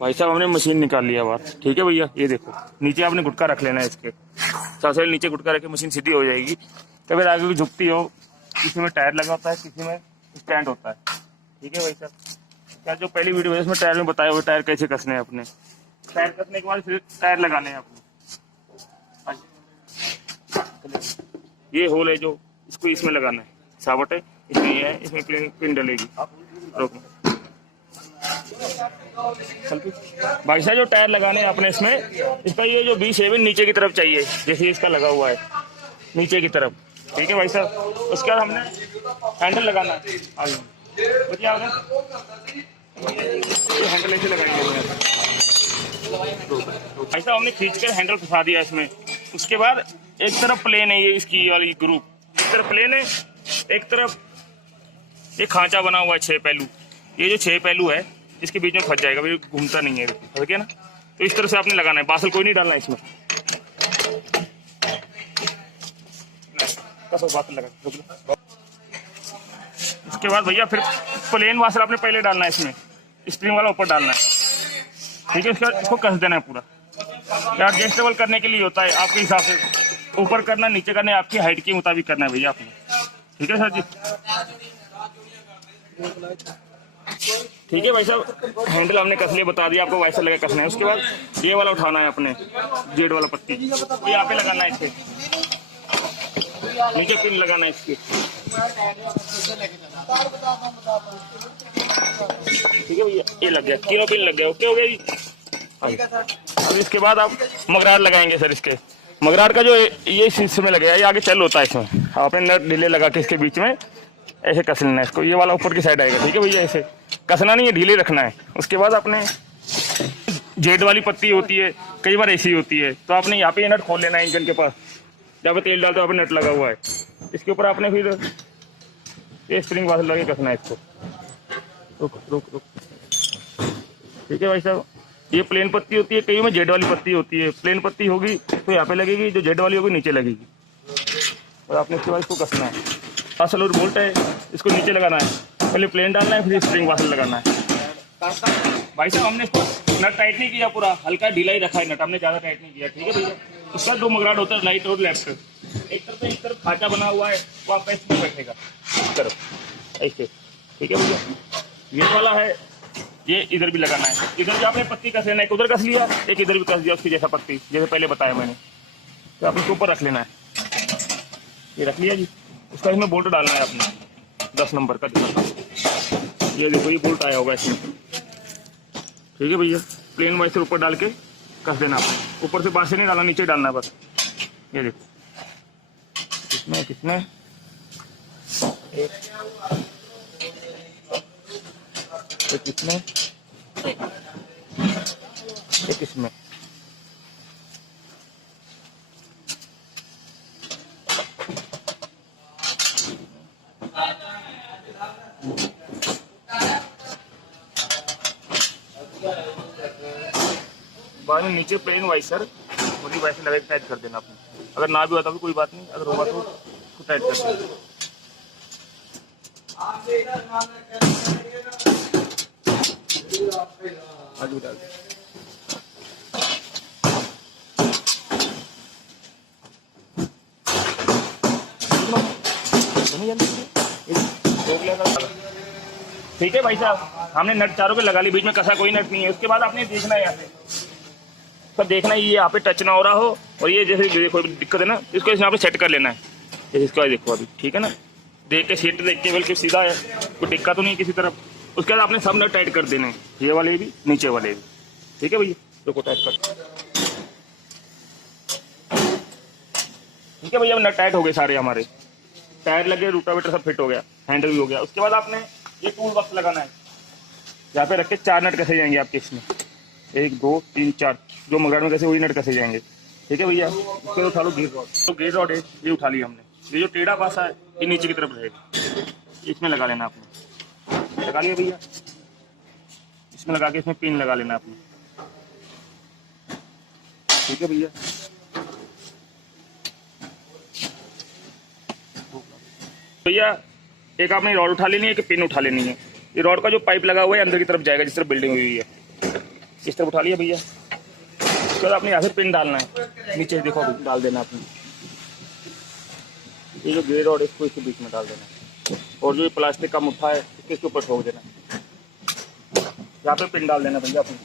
भाई साहब हमने मशीन निकाल लिया बाहर, ठीक है भैया। ये देखो नीचे आपने गुटका रख लेना है इसके, सबसे नीचे गुटका रख के मशीन सीधी हो जाएगी। कभी आगे की झुकती हो, किसी में टायर लगा होता है, किसी में स्टैंड होता है, ठीक है भाई साहब। क्या जो पहली वीडियो है उसमें टायर में बताया हुआ टायर कैसे कसने हैं अपने। टायर कसने के बाद फिर टायर लगाने हैं अपने। ये होल है जो इसको इसमें लगाना है, सावट है इसमें, ये है इसमें पिन डलेगी। रोको भाई साहब, जो टायर लगाने हैं अपने इसमें, इसका ये जो B7 नीचे की तरफ चाहिए, जैसे इसका लगा हुआ है नीचे की तरफ, ठीक है भाई साहब। उसके बाद हमने हैंडल लगाना है आगे, बताइए आगे हैंडल ऐसे लगाएंगे भाई साहब। हमने खींच कर हैंडल फंसा दिया इसमें। उसके बाद एक तरफ प्लेन है, ये इसकी वाली ग्रुप एक तरफ प्लेन है, एक तरफ एक खांचा बना हुआ है 6 पहलू। ये जो 6 पहलू है इसके बीच में फंस जाएगा, भाई घूमता नहीं है, ठीक है ना। तो इस तरह से आपने लगाना है, बासल कोई नहीं डालना है इसमें। बासल लगा। उसके बाद भैया फिर प्लेन वासल आपने पहले डालना है इसमें, स्प्रिंग वाला ऊपर डालना है, ठीक है। उसके बाद इसको कस देना है पूरा। क्या एडजस्टेबल करने के लिए होता है आपके हिसाब से, ऊपर करना नीचे करना है, आपकी हाइट के मुताबिक करना है भैया आपने, ठीक है सर जी। ठीक है भाई साहब, हैंडल हमने कस लिया, बता दिया आपको वाइसर लगा कसना है। उसके बाद ये वाला उठाना है अपने, जेड वाला पत्ती, तो यहाँ पे लगाना है, इसके नीचे पिन लगाना है इसकी, ठीक है भैया। ये लग गया, तीनों पिन लग गया, ओके हो गया जी। अब इसके बाद आप मगराड़ लगाएंगे सर। इसके मगराड़ का जो ये इस हिस्से में लगेगा, ये आगे चल होता है इसमें, आपने नट ढीले लगा के इसके बीच में ऐसे कस लेना है इसको। ये वाला ऊपर की साइड आएगा, ठीक है भैया। ऐसे कसना नहीं है, ढीले रखना है। उसके बाद आपने जेड वाली पत्ती होती है, कई बार ऐसी होती है, तो आपने यहाँ पे ये नट खोल लेना है इंजन के पास, जहाँ पे तेल डालते हो, नट लगा हुआ है। इसके ऊपर आपने फिर ये स्प्रिंग वासल लगा के कसना है इसको। रुक रुक रुक, ठीक है भाई साहब। ये प्लेन पत्ती होती है, कई में जेड वाली पत्ती होती है। प्लेन पत्ती होगी तो यहाँ पे लगेगी, जो जेड वाली होगी नीचे लगेगी, और आपने इसके बाद इसको कसना है। वासल और बोल्ट है, इसको नीचे लगाना है, पहले प्लेन डालना है, फिर स्प्रिंग वासल लगाना है। भाई साहब हमने इसको नट टाइट नहीं किया, पूरा हल्का ढीला ही रखा है नट, हमने ज़्यादा टाइट नहीं किया, ठीक है भैया। उसका 2 मगराट होता है, राइट और लेफ्ट। एक तरफ खाचा बना हुआ है, वो आपका इसमें बैठेगा इस तरफ ऐसे, ठीक है भैया। ये वाला है, ये इधर भी लगाना है। इधर भी आपने पत्ती कस लेना है, एक उधर कस लिया, एक इधर भी कस दिया उसकी जैसा पत्ती, जैसे पहले बताया मैंने। तो आपने ऊपर रख लेना है, ये रख लिया जी। उसका इसमें बोल्ट डालना है आपने 10 नंबर का, ये देखो ये बोल्ट आया होगा इसमें, ठीक है भैया। प्लेन वाइस से ऊपर डाल के कस देना आपने, ऊपर से बाहर से नहीं डालना, नीचे डालना है बस। ये देखो कितने कितने एक कितने एक इसमें, बाद में नीचे प्लेन वाइसर पूरी वाइसर लगा के टाइट कर देना आपने। अगर ना भी होता भी कोई बात नहीं, अगर होगा तो टाइट कर देना। आलू डाल दे, ठीक है भाई साहब। हमने नट चारों पे लगा ली, बीच में कसा कोई नट नहीं है। उसके बाद आपने देखना है यहाँ पे सब देखना है, ये यहाँ पे टच ना हो रहा हो, और ये जैसे कोई दिक्कत है ना, इसको यहाँ पे सेट कर लेना है, जैसे इसको देखो अभी, ठीक है ना। देख के सीट देख के बिल्कुल सीधा है, कोई दिक्कत तो नहीं किसी तरफ। उसके बाद आपने सब नट टाइट कर देने, ये वाले भी नीचे वाले भी, ठीक है भैया। देखो टाइट कर, ठीक है भैया। नट टाइट हो गए सारे हमारे, टायर लगे, रोटावेटर सब फिट हो गया, हैंडल भी हो गया। उसके बाद आपने ये टूल बॉक्स लगाना है, यहाँ पे रख के 4 नट कसे जाएंगे आपके इसमें, 1 2 3 4, जो मगराट में कसे वही नट कसे जाएंगे, ठीक है भैया। उसके उठा लो गेट रॉड, तो गेट रॉड है ये उठा लिया हमने। ये जो टेढ़ा पासा है ये नीचे की तरफ रहेगा, इसमें लगा लेना आपने, लगा लिया भैया। इसमें लगा के इसमें पिन लगा लेना आपने, ठीक है भैया। भैया एक आपने रॉड उठा लेनी है, एक पिन उठा लेनी है। ये रॉड का जो पाइप लगा हुआ है अंदर की तरफ जाएगा, जिस तरफ बिल्डिंग हुई है, इस तरफ उठा लिया भैया। उसके बाद आपने यहाँ से पिन डालना है, नीचे देखो अभी डाल देना आपने। ये जो ग्रे रॉड है इसको इसके बीच में डाल देना है, और जो ये प्लास्टिक का मुट्ठा है इसके ऊपर ठोक देना। यहाँ पे पिन डाल देना भैया अपने,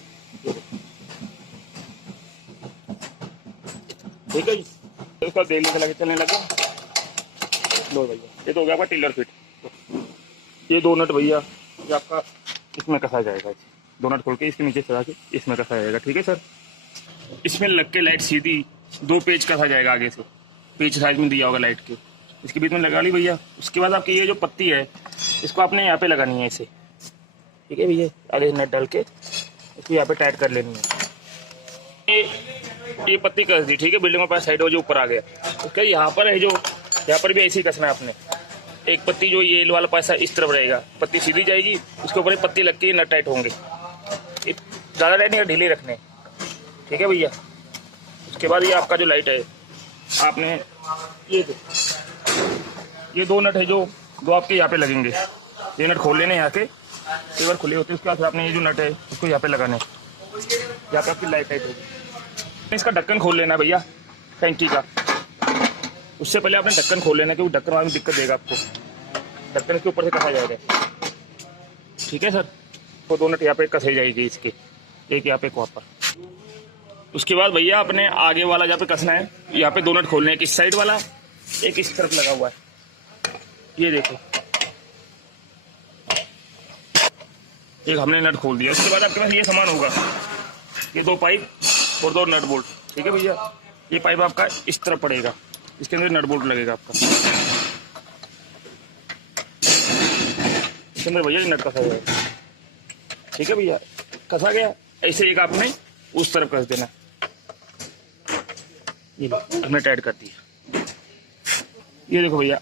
ठीक है जी। उसका देने से लगे चलने लगे। लो भैया, ये तो हो गया आपका टिलर फिट। ये 2 नट भैया ये आपका इसमें कसा जाएगा, 2 नट खोल के इसके नीचे चढ़ा के इसमें कसा जाएगा, ठीक है सर। इसमें लग के लाइट सीधी 2 पेज कसा जाएगा, आगे से पेज साइज में दिया होगा लाइट के, इसके बीच में लगा ली भैया। उसके बाद आपकी ये जो पत्ती है इसको आपने यहाँ पे लगानी है ऐसे, ठीक है भैया। आगे नट डाल के इसको यहाँ पे टाइट कर लेनी है। ये पत्ती कस दी, ठीक है। बिल्डिंग के पास साइड हो जो ऊपर आ गया, उसका यहाँ पर है जो, यहाँ पर भी ऐसे ही कसना है आपने। एक पत्ती जो ये वाला पासा इस तरफ रहेगा, पत्ती सीधी जाएगी, उसके ऊपर एक पत्ती लग के नट टाइट होंगे। ज़्यादा टाइट नहीं, ढीले रखने, ठीक है भैया। उसके बाद ये आपका जो लाइट है आपने ये 2 नट है जो 2 आपके यहाँ पे लगेंगे। ये नट खोल लेने यहाँ के, एक बार खुले होते हैं उसके बाद आपने ये जो नट है उसको यहाँ पे लगाने, यहाँ पे आपकी लाइट टाइट होगी। इसका ढक्कन खोल लेना है भैया टैंकी का। उससे पहले आपने ढक्कन खोल लेना, क्योंकि ढक्कन में दिक्कत देगा आपको। ढक्कन इसके ऊपर से कसा जाएगा, ठीक है सर। वो 2 नट यहाँ पे कसे जाएगी इसके, एक यहाँ पे एक वहाँ पर। उसके बाद भैया अपने आगे वाला जहाँ पे कसना है, यहाँ पे 2 नट खोलने हैं, एक इस साइड वाला एक इस तरफ लगा हुआ है, ये देखो। एक हमने नट खोल दिया। उसके बाद आपके पास ये सामान होगा, ये 2 पाइप और 2 नट बोल्ट, ठीक है भैया। ये पाइप आपका इस तरफ पड़ेगा, इसके अंदर नट बोल्ट लगेगा आपका, इसके अंदर भैया नट कसा जाएगा, ठीक है भैया। कसा गया ऐसे एक आपने उस तरफ कस देना, ये हमने टाइट कर दिया। ये देखो भैया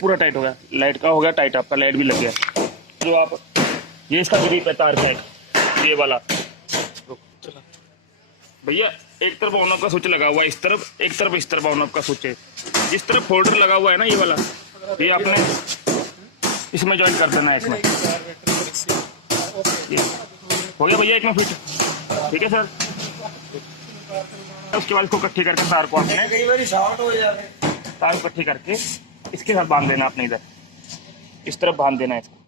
पूरा टाइट हो गया, लाइट का हो गया टाइट, आपका लाइट भी लग गया। जो आप ये इसका ग्रिप है तार का है ये वाला भैया। एक तरफ ऑन ऑफ का स्विच लगा हुआ है इस तरफ, एक तरफ इस तरफ ऑन ऑफ का स्विच है। जिस तरफ फोल्डर लगा हुआ है ना ये वाला, ये आपने इसमें ज्वाइन कर देना है इसमें। ये हो गया भैया इसमें फिट, ठीक है सर। उसके बाद इसको इकट्ठी करके तार को आपने तार को इकट्ठी करके इसके साथ बांध देना आपने, इधर इस तरफ बांध देना है इसको।